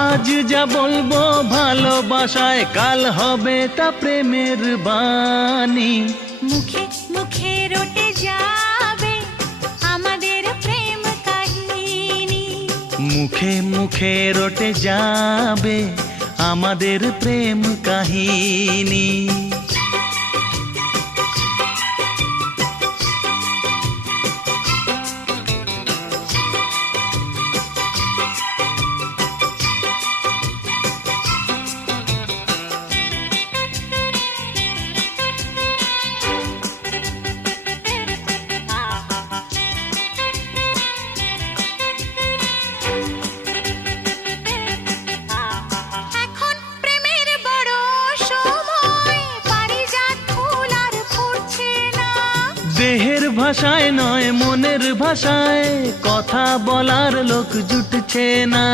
আজ যা বলবো ভালোবাসায়, কাল হবে তা প্রেমের বাণী। মুখে মুখে রটে যাবে আমাদের প্রেম কাহিনী। মুখে মুখে রটে যাবে আমাদের প্রেম কাহিনী। এখন প্রেমের বড় সময়, পারিজাত ফুল আর ফুটছে না। দেহের ভাষায় নয় মনের ভাষায়, কথা বলার লোক জুটছে না।